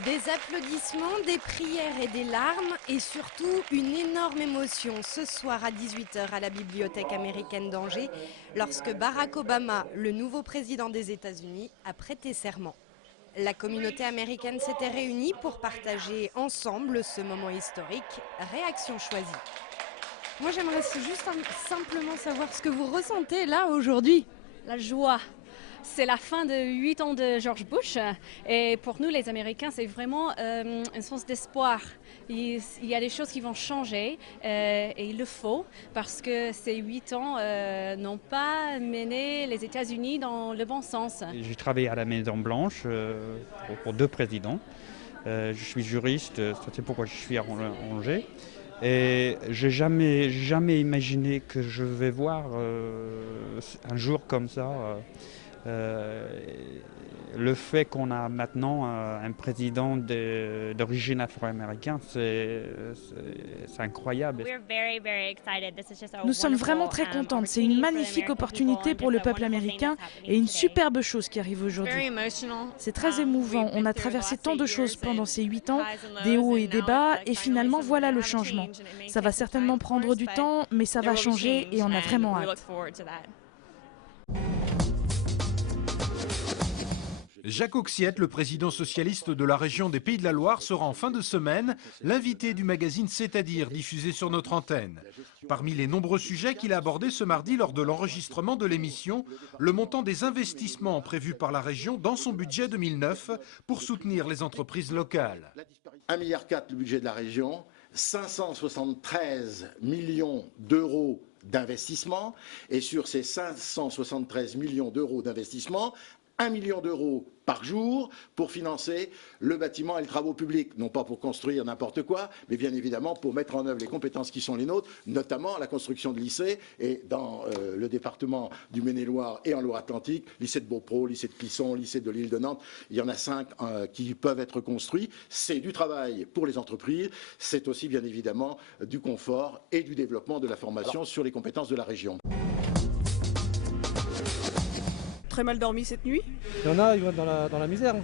Des applaudissements, des prières et des larmes et surtout une énorme émotion ce soir à 18 h à la Bibliothèque américaine d'Angers lorsque Barack Obama, le nouveau président des États-Unis, a prêté serment. La communauté américaine s'était réunie pour partager ensemble ce moment historique. Réaction choisie. Moi j'aimerais juste simplement savoir ce que vous ressentez là aujourd'hui. La joie. C'est la fin de 8 ans de George Bush et pour nous les Américains c'est vraiment un sens d'espoir. Il y a des choses qui vont changer et il le faut parce que ces 8 ans n'ont pas mené les États-Unis dans le bon sens. J'ai travaillé à la Maison Blanche pour deux présidents. Je suis juriste, c'est pourquoi je suis à Angers. Et j'ai jamais imaginé que je vais voir un jour comme ça le fait qu'on a maintenant un président d'origine afro-américaine, c'est incroyable. Nous sommes vraiment très contentes. C'est une magnifique opportunité pour le peuple américain et une superbe chose qui arrive aujourd'hui. C'est très émouvant. On a traversé tant de choses pendant ces 8 ans, des hauts et des bas, et finalement voilà le changement. Ça va certainement prendre du temps, mais ça va changer et on a vraiment hâte. Jacques Auxiette, le président socialiste de la région des Pays de la Loire, sera en fin de semaine l'invité du magazine C'est-à-dire, diffusé sur notre antenne. Parmi les nombreux sujets qu'il a abordés ce mardi lors de l'enregistrement de l'émission, le montant des investissements prévus par la région dans son budget 2009 pour soutenir les entreprises locales. 1,4 milliard le budget de la région, 573 millions d'euros d'investissement, et sur ces 573 millions d'euros d'investissement, 1 million d'euros par jour pour financer le bâtiment et les travaux publics. Non pas pour construire n'importe quoi, mais bien évidemment pour mettre en œuvre les compétences qui sont les nôtres, notamment la construction de lycées. Et dans le département du Maine-et-Loire et en Loire-Atlantique, lycée de Beaupro, lycée de Clisson, lycée de l'île de Nantes, il y en a 5 qui peuvent être construits. C'est du travail pour les entreprises, c'est aussi bien évidemment du confort et du développement de la formation sur les compétences de la région. Très mal dormi cette nuit. Il y en a, ils vont être dans la misère.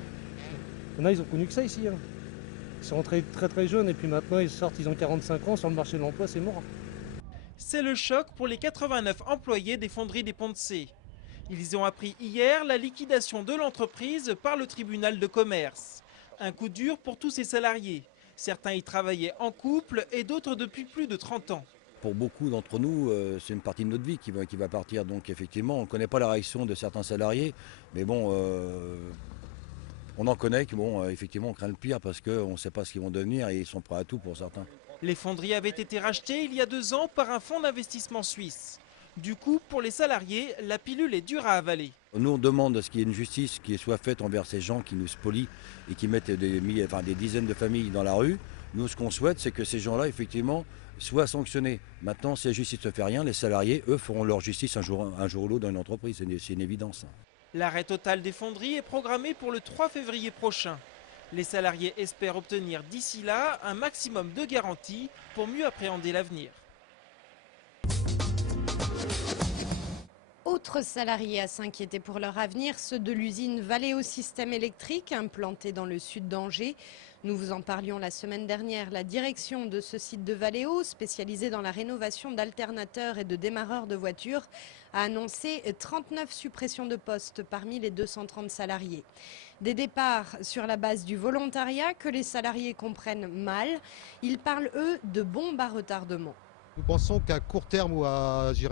Il y en a, ils ont connu que ça ici. Ils sont rentrés très très jeunes et puis maintenant ils sortent, ils ont 45 ans, sur le marché de l'emploi, c'est mort. C'est le choc pour les 89 employés des fonderies des Ponts de C. Ils ont appris hier la liquidation de l'entreprise par le tribunal de commerce. Un coup dur pour tous ces salariés. Certains y travaillaient en couple et d'autres depuis plus de 30 ans. Pour beaucoup d'entre nous, c'est une partie de notre vie qui va partir. Donc effectivement, on ne connaît pas la réaction de certains salariés. Mais bon, on en connaît qui, effectivement, on craint le pire parce qu'on ne sait pas ce qu'ils vont devenir et ils sont prêts à tout pour certains. Les fonderies avaient été rachetées il y a 2 ans par un fonds d'investissement suisse. Du coup, pour les salariés, la pilule est dure à avaler. Nous, on demande à ce qu'il y ait une justice qui soit faite envers ces gens qui nous spolient et qui mettent des dizaines de familles dans la rue. Nous, ce qu'on souhaite, c'est que ces gens-là, effectivement, soient sanctionnés. Maintenant, si la justice ne fait rien, les salariés, eux, feront leur justice un jour ou l'autre dans une entreprise. C'est une évidence. L'arrêt total des fonderies est programmé pour le 3 février prochain. Les salariés espèrent obtenir d'ici là un maximum de garanties pour mieux appréhender l'avenir. Autres salariés à s'inquiéter pour leur avenir, ceux de l'usine Valeo Systèmes électriques implantée dans le sud d'Angers. Nous vous en parlions la semaine dernière. La direction de ce site de Valeo, spécialisée dans la rénovation d'alternateurs et de démarreurs de voitures, a annoncé 39 suppressions de postes parmi les 230 salariés. Des départs sur la base du volontariat que les salariés comprennent mal. Ils parlent, eux, de bombes à retardement. Nous pensons qu'à court terme ou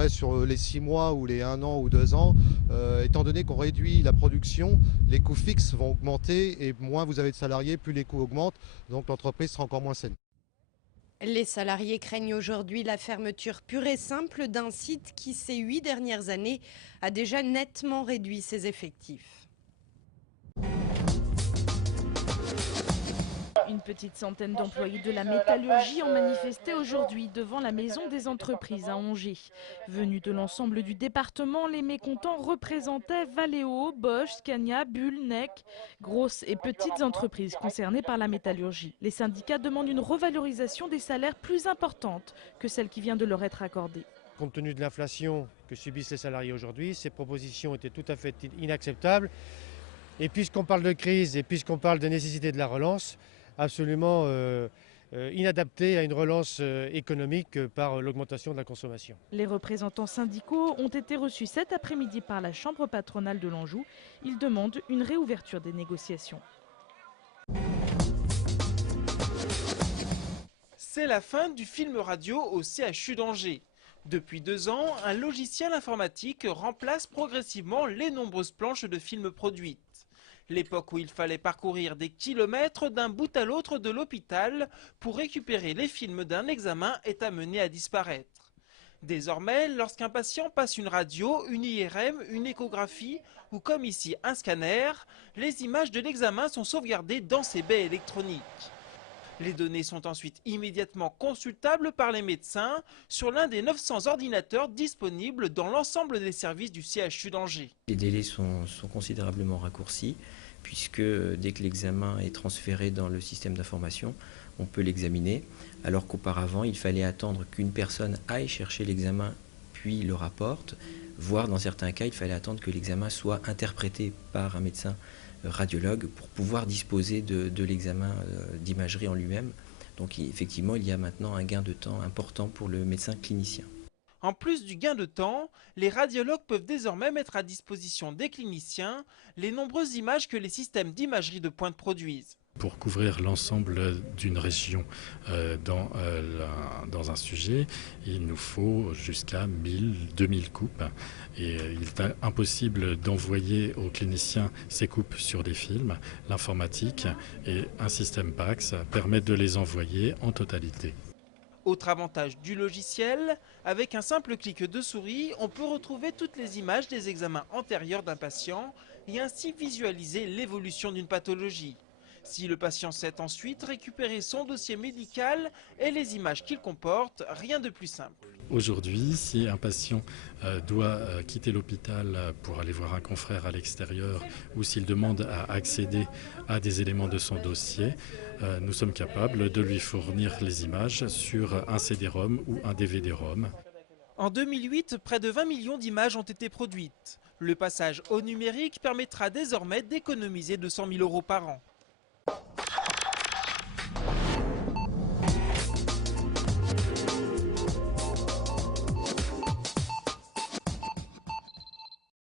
sur les 6 mois ou les 1 an ou 2 ans, étant donné qu'on réduit la production, les coûts fixes vont augmenter et moins vous avez de salariés, plus les coûts augmentent, donc l'entreprise sera encore moins saine. Les salariés craignent aujourd'hui la fermeture pure et simple d'un site qui, ces 8 dernières années, a déjà nettement réduit ses effectifs. Une petite centaine d'employés de la métallurgie ont manifesté aujourd'hui devant la maison des entreprises à Angers. Venus de l'ensemble du département, les mécontents représentaient Valeo, Bosch, Scania, Bull, NEC, grosses et petites entreprises concernées par la métallurgie. Les syndicats demandent une revalorisation des salaires plus importante que celle qui vient de leur être accordée. Compte tenu de l'inflation que subissent les salariés aujourd'hui, ces propositions étaient tout à fait inacceptables. Et puisqu'on parle de crise et puisqu'on parle de nécessité de la relance, absolument inadapté à une relance économique par l'augmentation de la consommation. Les représentants syndicaux ont été reçus cet après-midi par la Chambre patronale de l'Anjou. Ils demandent une réouverture des négociations. C'est la fin du film radio au CHU d'Angers. Depuis 2 ans, un logiciel informatique remplace progressivement les nombreuses planches de films produites. L'époque où il fallait parcourir des kilomètres d'un bout à l'autre de l'hôpital pour récupérer les films d'un examen est amenée à disparaître. Désormais, lorsqu'un patient passe une radio, une IRM, une échographie ou comme ici un scanner, les images de l'examen sont sauvegardées dans ces baies électroniques. Les données sont ensuite immédiatement consultables par les médecins sur l'un des 900 ordinateurs disponibles dans l'ensemble des services du CHU d'Angers. Les délais sont considérablement raccourcis puisque dès que l'examen est transféré dans le système d'information, on peut l'examiner, alors qu'auparavant il fallait attendre qu'une personne aille chercher l'examen puis le rapporte, voire dans certains cas il fallait attendre que l'examen soit interprété par un médecin radiologue pour pouvoir disposer de l'examen d'imagerie en lui-même. Donc effectivement, il y a maintenant un gain de temps important pour le médecin clinicien. En plus du gain de temps, les radiologues peuvent désormais mettre à disposition des cliniciens les nombreuses images que les systèmes d'imagerie de pointe produisent. Pour couvrir l'ensemble d'une région dans un sujet, il nous faut jusqu'à 1000-2000 coupes. Et il est impossible d'envoyer aux cliniciens ces coupes sur des films. L'informatique et un système PACS permettent de les envoyer en totalité. Autre avantage du logiciel, avec un simple clic de souris, on peut retrouver toutes les images des examens antérieurs d'un patient et ainsi visualiser l'évolution d'une pathologie. Si le patient sait ensuite récupérer son dossier médical et les images qu'il comporte, rien de plus simple. Aujourd'hui, si un patient doit quitter l'hôpital pour aller voir un confrère à l'extérieur ou s'il demande à accéder à des éléments de son dossier, nous sommes capables de lui fournir les images sur un CD-ROM ou un DVD-ROM. En 2008, près de 20 millions d'images ont été produites. Le passage au numérique permettra désormais d'économiser 200 000 € par an.